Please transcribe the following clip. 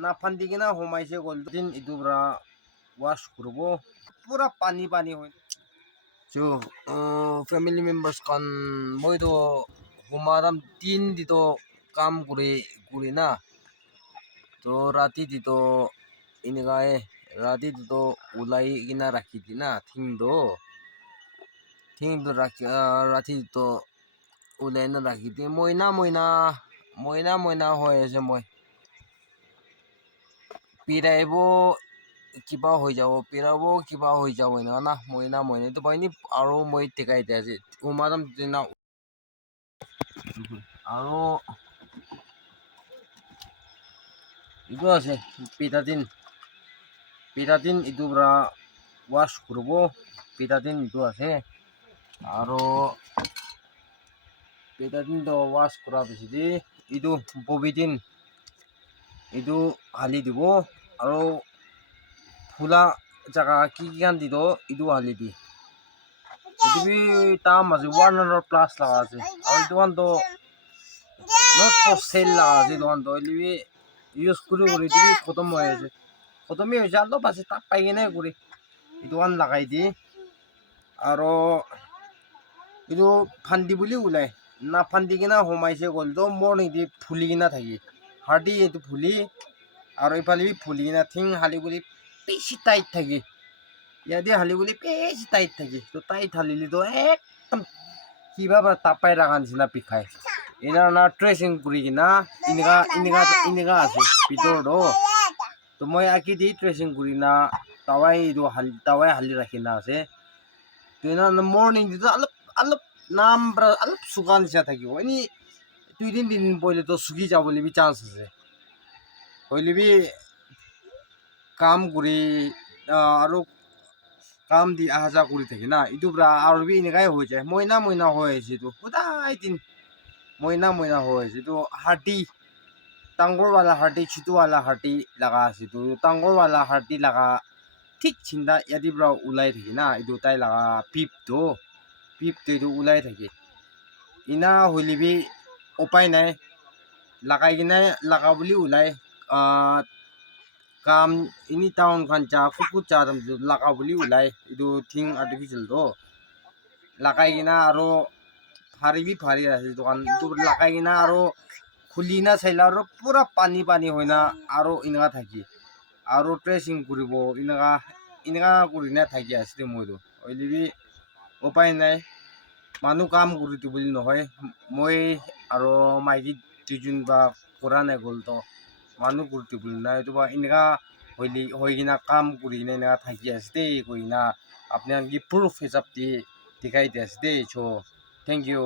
না ফান্দি কিনা সোমাইছে গলদিন ইটো পৰা ৱাশ কৰিব পুৰা পানী পানী হয় so family members kan moi to humaram tin dito কাম কৰি না তো ৰাতি dito inigai ৰাতি dito ulai কিনা ৰাখি দি না থিংটো ৰাতি dito ulai না ৰাখি দি মইনা হৈ আছে মই পিৰাইব কিবা হৈ যাব এনেকা না মইনা এইটো পাইনি আৰু মই টেকাই দিয়া আছে উমাৰাম দিনা আৰু ইটো আছে পিটাদিন ইটো পৰা ৱাশ কৰিব পিটাদিন ইটো আছে আৰু পিটাদিনটো ৱাশ কৰাৰ পিছতে ইটো পবিদিন ইটো হালি দিব আৰু ফুলা জাগা কি কান দি তো ইটো হালি দি itu bi tam masih 100+ lah sih kalau itu kan tuh not for sale lah sih tuh kan tuh ini use kuri itu kotom aja kotomi aja lo pasti tak pengen aja kuri itu kan lagai di aro itu pandi buli ulai na pandi kina homai se gol do morning di phuli kina thaki hardi itu phuli aro ipali bi phuli kina thing hali buli beshi tight thaki ইয়াদি হালি বুলি বেছি tight থাকি তো tight হালিলি তো একদম কিবা তাপাই রাখা নিচিনা পিখাই এনার না ট্রেসিং করি কিনা ইনিকা আছে ভিতর তো মই আঁকি দি ট্রেসিং করি না তাওয়াই হালি রাখি না আছে তো এনার মর্নিং দিতো অলপ নামব্রা অলপ শুকা নিচিনা থাকিব এনি 2-3 দিন পहिले তো শুকি যাবলৈ বি চান্স আছে হইলে বি কাম কৰি আৰু কাম দি আহা যা কৰি থাকি না ইটো পৰা আৰু বি এনেকাই হৈ যায় মইনা হৈ আছে তো সদায় দিন মইনা হৈ আছে তো হাৰ্টি টাংগৰৱালা হাৰ্টি চিটুৱালা হাৰ্টি লাগা আছে তো টাংগৰৱালা হাৰ্টি লাগা ঠিক চিন্তা ইয়াদি পৰা ওলাই থাকি না এইটো তাই লাগা পিপটো এইটো ওলাই থাকি ইনা হইলে বি উপায় নাই লাগাই কিনে লাগা বুলি ওলাই কাম ini tahun kan cukup cara laka beli ulai itu thing artificial do lakai gina aro hari আছে itu kan itu lakai gina aro khulina saila aro pura pani hoina aro inga thaki aro tracing kuribo inga kurina thaki asite moi do oilibi upai nai manu কাম কৰি বুলি নহয় মই আৰু মাইকি দুজন বা কৰা নাই গল তো মানুহ কৰি বুলি না এইটো বা এনেকা হৈ কিনা কাম কৰি কিনে এনেকা থাকি আছে দেই কৈ না আপনাৰ কি প্ৰুফ হিসাব দিয়ে দেখাই দিয়ে আছে দেই চ থ্যাংক ইউ